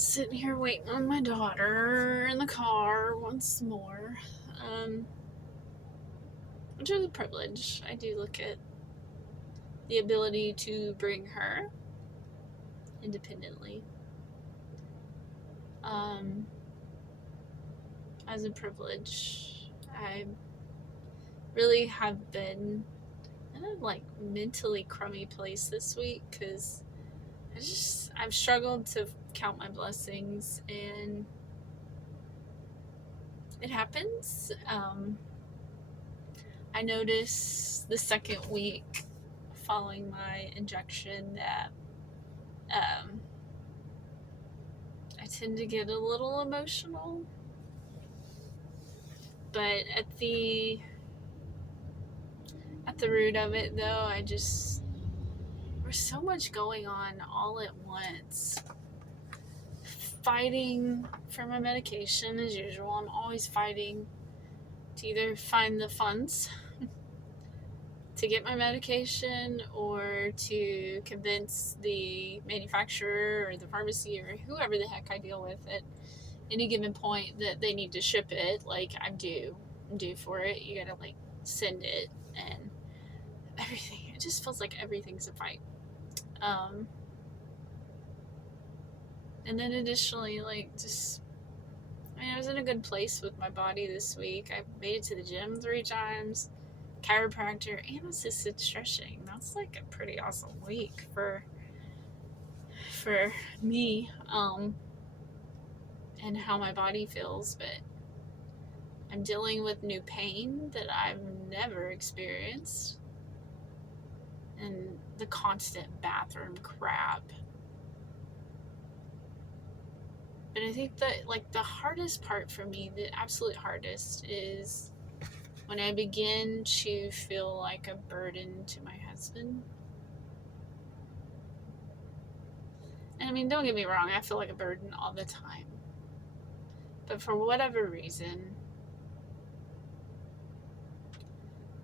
Sitting here waiting on my daughter in the car once more, which is a privilege. I do look at the ability to bring her independently um, as a privilege. I really have been in a mentally crummy place this week because I've struggled to count my blessings, and it happens. I noticed the second week following my injection that um, I tend to get a little emotional. But at the root of it, though, there's so much going on all at once. Fighting for my medication as usual. I'm always fighting to either find the funds to get my medication or to convince the manufacturer or the pharmacy or whoever the heck I deal with at any given point that they need to ship it. Like, I'm due for it. You gotta send it, and everything. It just feels like everything's a fight. And then additionally, I was in a good place with my body this week. I made it to the gym 3 times, chiropractor, and assisted stretching. That's like a pretty awesome week for me, and how my body feels. But I'm dealing with new pain that I've never experienced, and the constant bathroom crap. But I think that the hardest part for me, the absolute hardest, is when I begin to feel like a burden to my husband. And I mean, don't get me wrong, I feel like a burden all the time. But for whatever reason,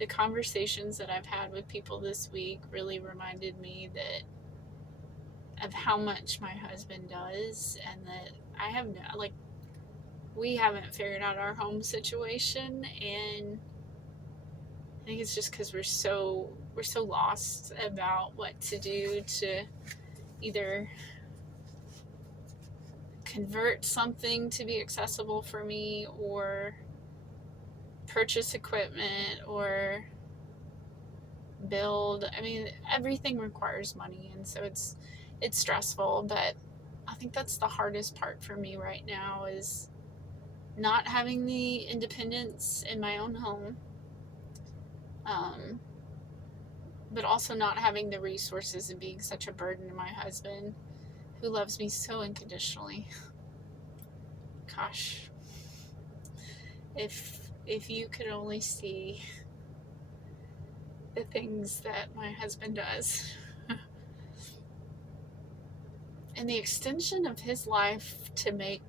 the conversations that I've had with people this week really reminded me of how much my husband does, and that I have we haven't figured out our home situation, and I think it's just because we're so lost about what to do to either convert something to be accessible for me, or purchase equipment, or build. I mean, everything requires money, and so it's stressful. But I think that's the hardest part for me right now, is not having the independence in my own home, but also not having the resources and being such a burden to my husband, who loves me so unconditionally. Gosh, if you could only see the things that my husband does and the extension of his life to make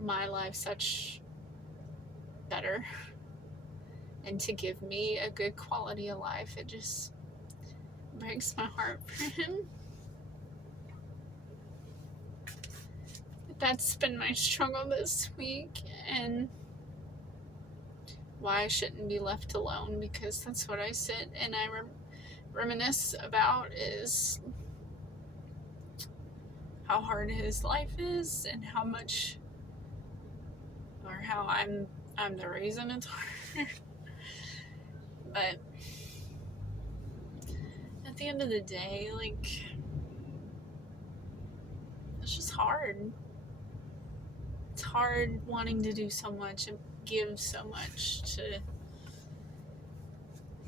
my life such better and to give me a good quality of life, it just breaks my heart for him. But that's been my struggle this week, and why I shouldn't be left alone, because that's what I sit and I reminisce about, is how hard his life is, and how much, or how I'm the reason it's hard. But at the end of the day, it's just hard. It's hard wanting to do so much and give so much to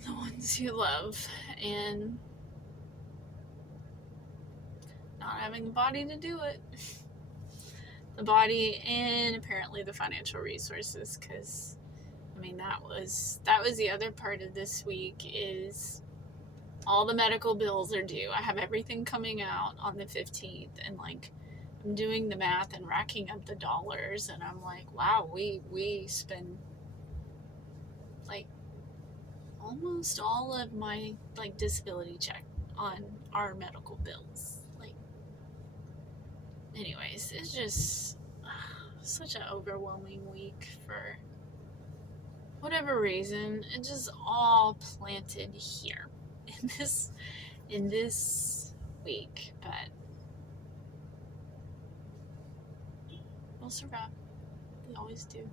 the ones you love, and not having the body to do it. The body, and apparently the financial resources, because I mean, that was the other part of this week, is all the medical bills are due. I have everything coming out on the 15th, and I'm doing the math and racking up the dollars, and I'm like, wow, we spend almost all of my disability check on our medical bills. anyways, it's just such an overwhelming week for whatever reason. It just all planted here in this week, but we'll survive. We always do.